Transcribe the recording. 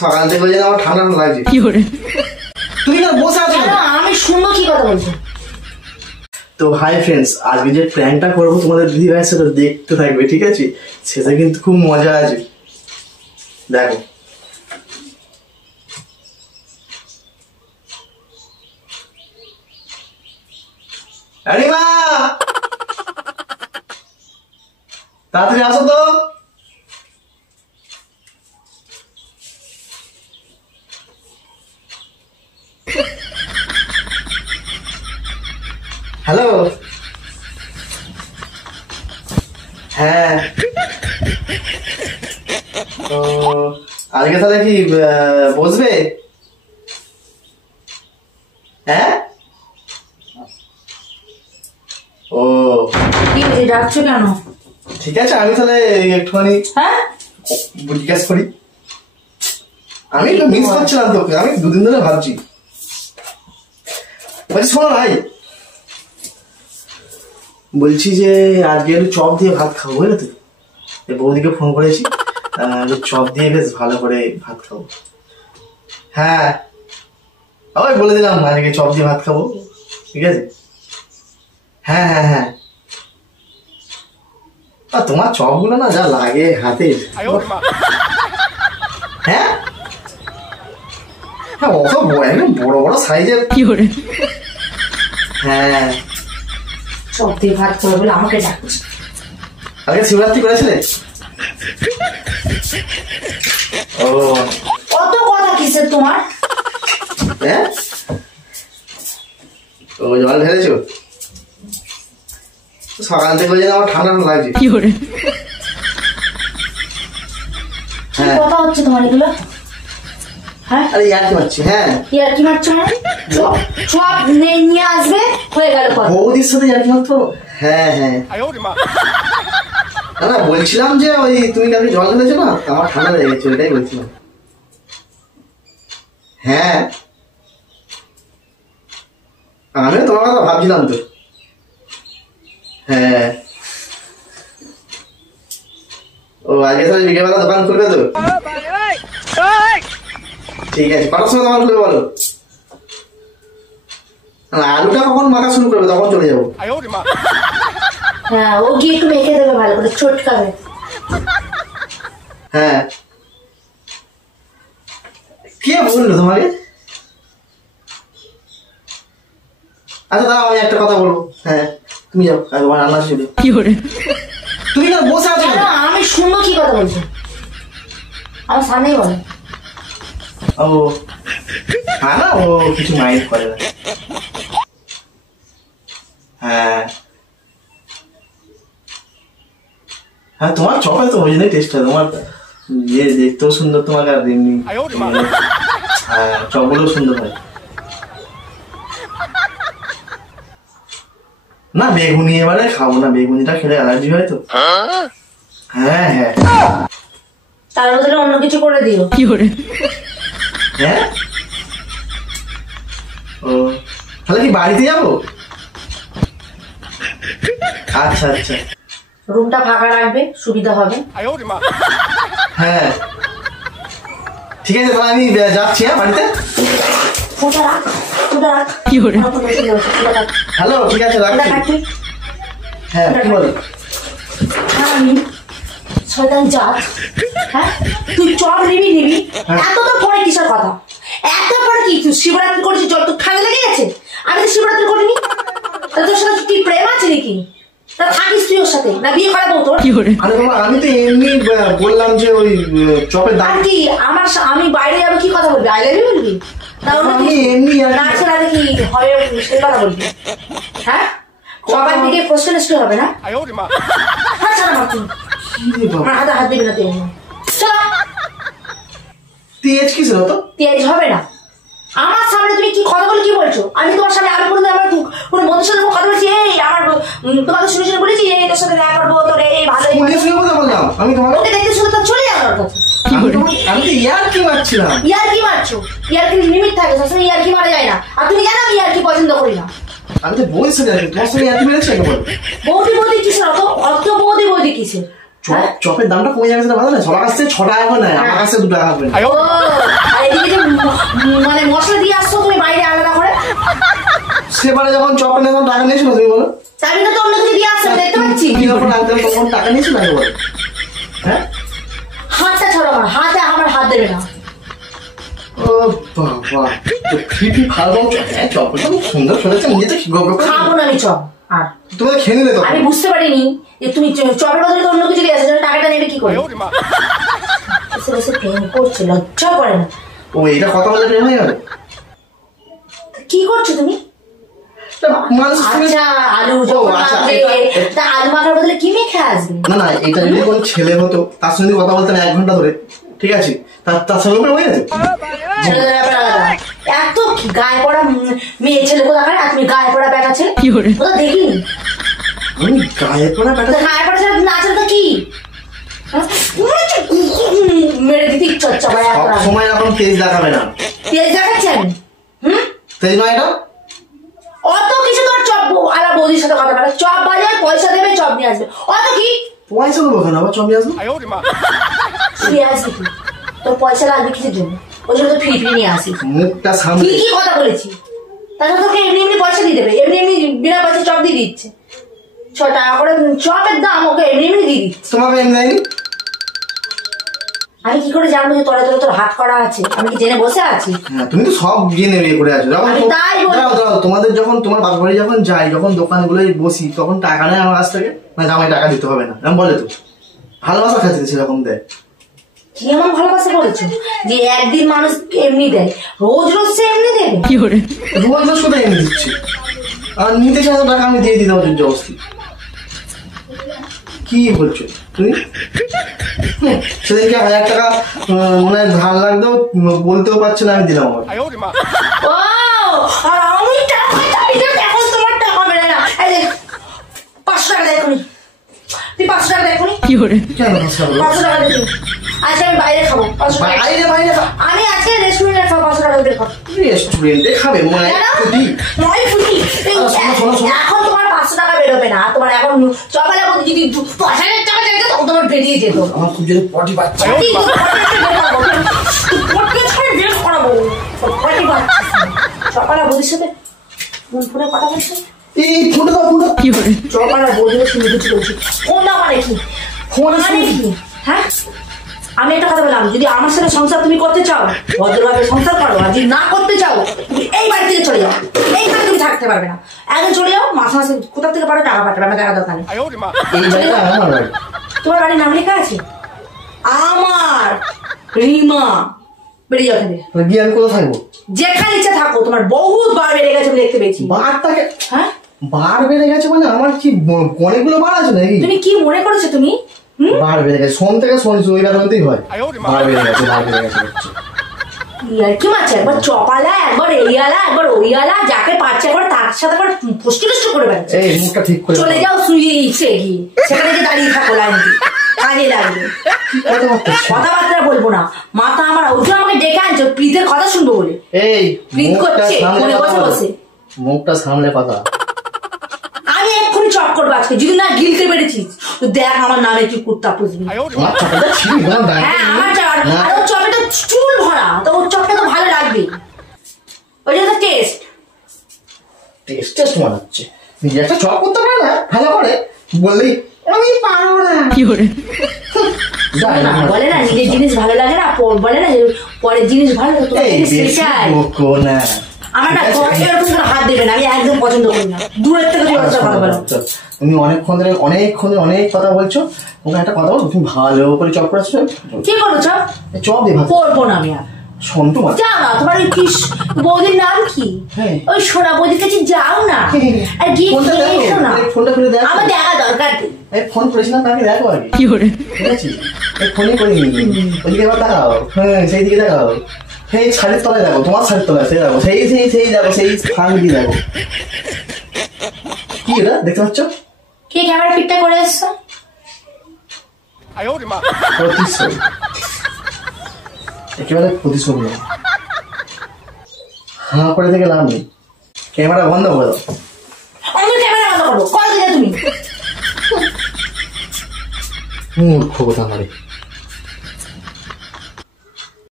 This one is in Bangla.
সকাল থেকে বলছি আমার ঠান্ডা লাগছে। তুমি না বসে আছো না, আমি শুনবো কি কথা বলছো। তো হাই ফ্রেন্ডস, আজকে যে প্র্যাঙ্কটা করবো তোমাদের দিদি ভাইয়ের সাথে দেখতে থাকবে, ঠিক আছে? সেটা কিন্তু খুব মজা আছে, দেখো। আরিমা তাড়াতাড়ি আসো তো। হ্যালো, হ্যাঁ তো আজকে তাহলে কি বসবে? হ্যাঁ, ও ডাকছো কেন? ঠিক আছে, আমি তাহলে একটুখানি জিজ্ঞেস করি। আমি একটু মিস করছিলাম তোকে, আমি দুদিন ধরে ভাবছি। বলছি শোনো ভাই, বলছি যে আজকে একটু চপ দিয়ে ভাত খাবো, বুঝলে তো? বৌদিকে ফোন করেছি, চপ দিয়ে বেশ ভালো করে ভাত খাবো। হ্যাঁ, আবার বলে দিলাম আজকে চপ দিয়ে ভাত খাবো, ঠিক আছে? হ্যাঁ হ্যাঁ হ্যাঁ, তোমার চপ গুলো না যা লাগে হাতে। হ্যাঁ হ্যাঁ, অত একদম বড় বড় সাইজের। হ্যাঁ, চপ দিয়ে ভাত খাবো বলে আমাকে ডাকছে। আগে শিবরাত্রি করেছিলে? ও, কত কথা কিসের তোমার? হ্যাঁ, ও জল ঢেলেছো? সকাল থেকে বলছি আমার ঠান্ডা লাগছে। হ্যাঁ, কথা হচ্ছে তোমার এগুলো? হ্যাঁ, আরে ইয়ার কি মারছি? হ্যাঁ, ইয়ার কি মারছো না? চপ নিয়ে আসবে, হয়ে গেল কথা। বৌদির সাথে ইয়ার কি মারতো? হ্যাঁ হ্যাঁ, না বলছিলাম যে ওই তুমি কালকে জল ঢেলেছো না, আমার ঠান্ডা লেগে গেছে, ওইটাই বলছিলাম। হ্যাঁ, আমি তোমার কথা ভাবছিলাম তো। হ্যাঁ, ও আজকে তাহলে বিকেলবেলা দোকান খুলবে তো? ঠিক আছে, কটার সময় দোকান খুলবে বলো? আলুটা কখন মাখা শুরু করবে তখন চলে যাবো। হ্যাঁ, ও গিয়ে একটু মেখে দেবে ভালো করে, চটকাবে। হ্যাঁ, কে বললো তোমাকে? আচ্ছা দাঁড়াও, আমি একটা কথা বলবো। হ্যাঁ, তুমি যাও, একবার রান্না শুরু। তুমি না বসে আছো? না, আমি শুনবো কি কথা বলছো। আমার সামনেই বলে। ও হ্যাঁ, না ও কিছু মাইন্ড করে না। হ্যাঁ হ্যাঁ, তোমার চপে তো ওই জন্যই টেস্ট হয়, তোমার ইয়ে দেখতেও সুন্দর, তোমাকে আর এমনি। হ্যাঁ, চপগুলো সুন্দর হয় না। বেগুনি এবারে খাবো না, বেগুনিটা খেলে অ্যালার্জি হয় তো। হ্যাঁ হ্যাঁ, তার বদলে অন্য কিছু করে দিও। হ্যাঁ, ও তাহলে কি বাড়িতে যাবো? আচ্ছা আচ্ছা, রুমটা ফাঁকা রাখবে, সুবিধা হবে। হ্যাঁ ঠিক আছে, তাহলে আমি যাচ্ছি। হ্যাঁ, বাড়িতে। হ্যালো, ঠিক আছে, রাখছি। হ্যাঁ, কি বলো? শয়তান জাত, হ্যাঁ তুই চপ নিবি এত তো পরে কিসের কথা? এত পরে কি তুই শিবরাত্রি করেছিস? জল তো ঠান্ডা লেগে গেছে। আমি তো শিবরাত্রি করিনি। তোর সাথে কি প্রেম আছে নাকি? তা থাকিস তুই ওর সাথে, না বিয়ে করাবো তোর? আরে বাবা, আমি তো এমনি বললাম যে ওই চপের দাম কি। আমি বাইরে যাবো, কি কথা বলবি? আই লাভ ইউ বলবি? না আমি এমনি না ছেড়া দেখি হবে সে কথা বলবি? হ্যাঁ, সবার দিকে কোশ্চেন হবে না? হ্যাঁ, ছাড়া মার তুমি। আমার হাতে হাত দিবি না তুই। চলো। তেজ কিসের হতো? তেজ হবে না। আমার সামনে তুমি কি কথা বলে কি বলছো? আমি তোমার সামনে আমি কোনো আমার কোনো বন্ধুর সাথে কথা বলছি, এই আমার তোমাকে শুনে শুনে বলেছি এই তোর সাথে দেখা করবো, তোর এই ভালোই কথা বললাম আমি তোমাকে। ওকে দেখতে শুনে তো চলে যাওয়ার কাছে। আমি তো ইয়ার কি মারছিলাম। ইয়ার কি মারছো? ইয়ার কি লিমিট থাকে, সবসময় ইয়ার কি মারা যায় না। আর তুমি জানো আমি ইয়ার কি পছন্দ করি না। আমি তো বলছি তোমার সঙ্গে ইয়ার কি মেরেছি। বৌদি কিসের? অত বৌদি কিসের? চপের দামটা কমে যাবে সেটা ভালো না, সবার কাছ থেকে 6 টাকা করে নেয়, আমার কাছে 2 টাকা করে। ও আর এদিকে যে মানে মশলা দিয়ে আসছো তুমি বাইরে আলাদা করে, সেবারে যখন চপের নেই তখন টাকা নিয়েছিল তুমি বলো? আমি তো অন্য কিছু দিয়ে আসছো দেখতে পাচ্ছি। কি যখন আনতে তখন টাকা নিয়েছিল আগে বলো? হ্যাঁ হাতটা ছাড়ো, আমার হাত দেবে না। ও বাবা, তো ফিফি ভালো চপটা খুব সুন্দর শুনেছে, নিজে তো খাবো না আমি চপ। আর তোমাদের খেয়ে নিলে তো আমি বুঝতে পারিনি যে তুমি চপের বদলে তো অন্য কিছু দিয়ে আসছো, টাকাটা নেবে কি করে? এসে বসে প্রেম করছে, লজ্জা করে না? ও এটা কথা বলে প্রেম হয়ে যাবে? কি করছো তুমি? আচ্ছা আলু তা আলু মাখার বদলে কি মেখে আসবে? না এটা যদি কোনো ছেলে হতো তার সঙ্গে কথা বলতাম 1 ঘন্টা ধরে, ঠিক আছে, তার সঙ্গে প্রেম হয়ে গেছে? ছেলেদের ব্যাপার আলাদা। এত গায়ে পড়া মেয়ে ছেলে কোথাকার, আর তুমি গায়ে পড়া ব্যাটা ছেলে কোথা দেখিনি? আমি গায়ে পড়া ব্যাটা গায়ে পড়া ছেলে না ছেলে তো কি মেরে দিতে ইচ্ছা হচ্ছে। সব সময় এখন তেজ দেখাবে না। তেজ দেখাচ্ছি আমি? তেজ নয় এটা। অত কিছু তোর চপ আলা বৌদির সাথে কথা বলে, চপ বাজার পয়সা দেবে চপ নিয়ে আসবে, অত কি পয়সা দেবো কেন আবার চপ নিয়ে আসবো? নিয়ে আসবি কি? তোর পয়সা লাগবে কিসের জন্য? ওই জন্য তো ফ্রি নিয়ে আসিস। মুখটা সামনে কি কথা বলেছি? তাহলে তোকে এমনি পয়সা দিয়ে দেবে, এমনি বিনা পয়সা চপ দিয়ে দিচ্ছে। 6 টাকা করে চপের দাম, ওকে এমনি দিয়ে দিচ্ছে। তোমাকে এমনি দেয়নি? আমি কি করে জানবো যে তোর হাত করা আছে? আমি কি জেনে বসে আছি? হ্যাঁ তুমি তো সব জেনে বিয়ে করে আছো। তোমাদের যখন তোমার বাপ বাড়ি যখন যাই, যখন দোকানগুলোয় বসি, তখন টাকা নেয় আমার কাছ থেকে, না জামাই টাকা দিতে হবে না এরকম বলে তো? ভালোবাসা খাচ্ছে সেরকম দেয়। কি এমন ভালোবাসা করেছো যে একদিন মানুষ এমনি দেয়, রোজ সে এমনি দেবে? রোজ কোথায় এমনি দিচ্ছি, আর নিতে চাই টাকা আমি দিয়ে দিতে হবে জবস্তি। কি বলছো তুমি? সেদিনকে 1000 টাকা মনে হয় ধার লাগতো, বলতেও পারছো না, আমি দিলাম। আমার আর আমি এখন তোমার টাকা বেড়ে না। 500 টাকা দেখুনি তুই, 500 টাকা দেখুনি কেন? 500 টাকা দেখুন। আজকে আমি বাইরে খাবো, বাইরে আমি আজকে রেস্টুরেন্টে খাবো, 500 টাকা দিয়ে খাবো। রেস্টুরেন্টে খাবে? এখন তোমার 500 টাকা বেরোবে না, তোমার এখন চপালে যদি 5000 টাকা চাইতো তখন তোমার বেরিয়ে যেত। আমার খুব যদি পটি বাচ্চা চপালা বৌদির সাথে ফোনে কথা বলছে, এই ফোনটা দাও, ফোনটা কি করে চপালা বৌদির শুনে কিছু বলছি। ফোনটা মানে কি? ফোন মানে কি? হ্যাঁ আমি একটা কথা বললাম, যদি আমার সাথে সংসার তুমি করতে চাও ভদ্রভাবে সংসার করো, আর যদি না করতে চাও তুমি এই বাড়ি থেকে চলে যাও, এইখানে তুমি থাকতে পারবে না। একদিন চলে যাও, মাসে মাসে কোথা থেকে পারো টাকা পাঠাবে, আমার টাকা দরকার নেই। তোমার বাড়ির নাম লেখা আছে আমার রিমা, বেরিয়ে যাও এখানে। গিয়ে আমি কোথায় থাকবো? যেখানে ইচ্ছা থাকো, তোমার বহুত বার বেড়ে গেছে আমি দেখতে পেয়েছি। বারটাকে হ্যাঁ বার বেড়ে গেছে মানে আমার কি অনেকগুলো বার আছে নাকি? তুমি কি মনে করেছো তুমি? বার বেড়ে গেছে, সোম থেকে শনি রবিবার হতেই হয় বার বেড়ে গেছে, বার বেড়ে গেছে। কি মাছ, একবার চপালা, একবার এইয়ালা, একবার ওইয়ালা, যাকে পাচ্ছে একবার তার সাথে একবার ফুষ্টি ফুষ্টি করে বেড়াচ্ছে। এই মুখটা ঠিক করে চলে যাও শুয়ে ইচ্ছে গিয়ে, সেখানে যে দাঁড়িয়ে থাকো লাইন দিয়ে, কাজে লাগবে। কথাবার্তা বলবো না, মাথা আমার ওই আমাকে ডেকে আনছো প্রীতের কথা শুনবো বলে। এই প্রীত করছে মনে বসে বসে, মুখটা সামলে কথা। আমি এক্ষুনি চপ করবো আজকে, যদি না গিলতে পেরেছিস তো দেখ আমার নামে কি কুত্তা পুষবি। হ্যাঁ আমার চপ, আর ওর চপে তো চুল ভরা, তো ওর চপটা তো ভালো লাগবে, ওই জন্য টেস্ট টেস্ট মনে হচ্ছে। নিজে একটা চপ করতে পারে না ভালো করে, বললেই আমি পারবো না বলে না, নিজের জিনিস ভালো লাগে না, বলে না পরের জিনিস ভালো না। আমার না এরকম করে হাত দেবে না, আমি একদম পছন্দ করি না, দূরের থেকে কথা বলো। তুমি অনেকক্ষণ ধরে অনেক কথা বলছো, ওখানে একটা কথা বলছো, তুমি ভালো করে চপ করে আসছো। কি করো চপ? চপ দিয়ে ভাত করবো না আমি আর। সন্তু মা যাও না, তোমার ওই বৌদির নাম কি? ওই সোনা বৌদির কাছে যাও না, আর গিয়ে এসো না। ফোনটা খুলে দেখো, আমার দেখা দরকার নেই। ফোন করেছি না, তাকে দেখো আগে কি করে, ঠিক আছে? ফোনই করিনি, ওইদিকে এবার দেখাও, হ্যাঁ সেই দিকে দেখাও, সেই শাড়ির তলায় দেখো, তোমার শাড়ির তলায় সেই দেখো, সেই দেখো, সেই ফাঁক দিয়ে দেখো। কি এটা দেখতে পাচ্ছ? কে ক্যামেরা ফিটটা করে এসছো? প্রতিশোধ, একেবারে প্রতিশোধ নেই। হাঁ করে থেকে লাভ নেই, ক্যামেরা বন্ধ করে দাও। আমি ক্যামেরা বন্ধ করবো, কল দিলে তুমি। মূর্খ কথা মারে।